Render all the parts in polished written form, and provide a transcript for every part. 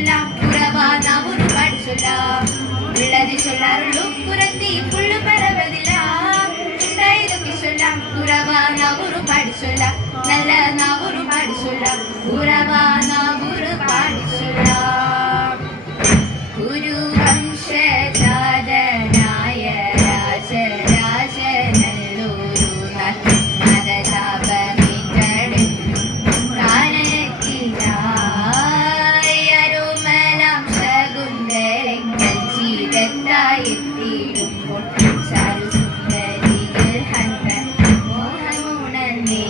ചൊല്ലാം കുറവാനാം ഒരുപാട് ചൊല്ലാം ഉള്ളത് ചൊല്ലാറുള്ളൂ പുറത്തി പുള്ളു പറവതില്ല ഉണ്ടായതൊക്കെ ചൊല്ലാം കുറവാനാം ഒരുപാട് ചൊല്ലാം നല്ല നാം ഒരുപാട് ചൊല്ലാം കുറവാനാം ഒരുപാട് ചൊല്ലാം കുരുവംശജാതനായ രാജരാജനല്ലൊരു മതതാപമേറ്റെടുത്തു കാനനത്തിനായി അരുമലാം ശകുന്തളയ്ക്കൽ ചീതത്തായെത്തിയിടുമ്പോൾ ചരുസുന്ദരികൾ ഹന്ത മോഹമുണർന്നേ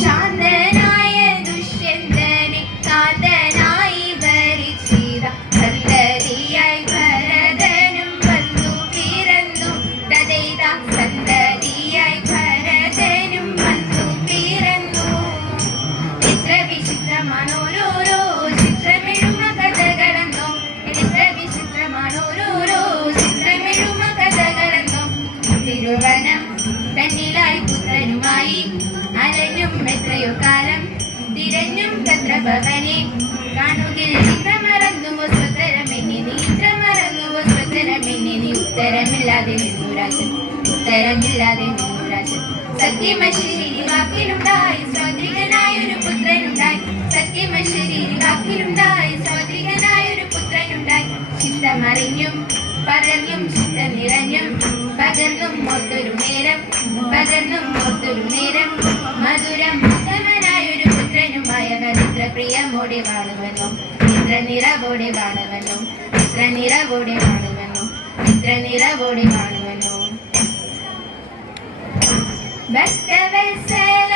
ശാന്തനായ ദുഷ്യന്തനെ കാന്തനായി ഭരിച്ചിത സന്തതിയായി ഭരതനും വന്നു പിറന്നു തഥൈത സന്തതിയായി ഭരതനും വന്നു പിറന്നു എത്ര വിചിത്രമാണോരോരോ ചിത്രമെഴുമ കഥകളെന്നോ എത്ര വിചിത്രമാണോരോരോ ചിത്രമെഴുമ കഥകളെന്നോ തിരുവനം തന്നിലായി പുത്രനുമായി അലഞ്ഞും എത്രയോ കാലം തിരഞ്ഞും തത്രഭവനെ കാണുകിൽ ഇത്ര മറന്നുവോ സ്വതരമെന്നെ നീ ഇത്ര മറന്നുവോ സ്വതരമെന്നെ നീ ഉത്തരമില്ലാതെ നിന്നുരാശൻ ഉത്തരമില്ലാതെ നിന്നുരാശൻ സത്യമശരീരി വാക്കിലുണ്ടായി സൗദ്രികനായൊരു പുത്രനുണ്ടായി സത്യമശരീരി വാക്കിലുണ്ടായി സൗദ്രികനായൊരു പുത്രനുണ്ടായി ചിത്തമറിഞ്ഞും പകർന്നും ചിത്തം നിറഞ്ഞും പകർന്നും ഓർത്തൊരു നേരം പകർന്നും ഓർത്തൊരു നേരം മധുരം ഉത്തമനായൊരു പുത്രനുമായവർ ഇത്ര പ്രിയമോടെ കാണുമെന്നും ഇത്ര നിറവോടെ കാണുമെന്നും ഇത്ര നിറവോടെ കാണുമെന്നും ഇത്ര നിറവോടെ കാണുമെന്നും ഭക്തവത്സല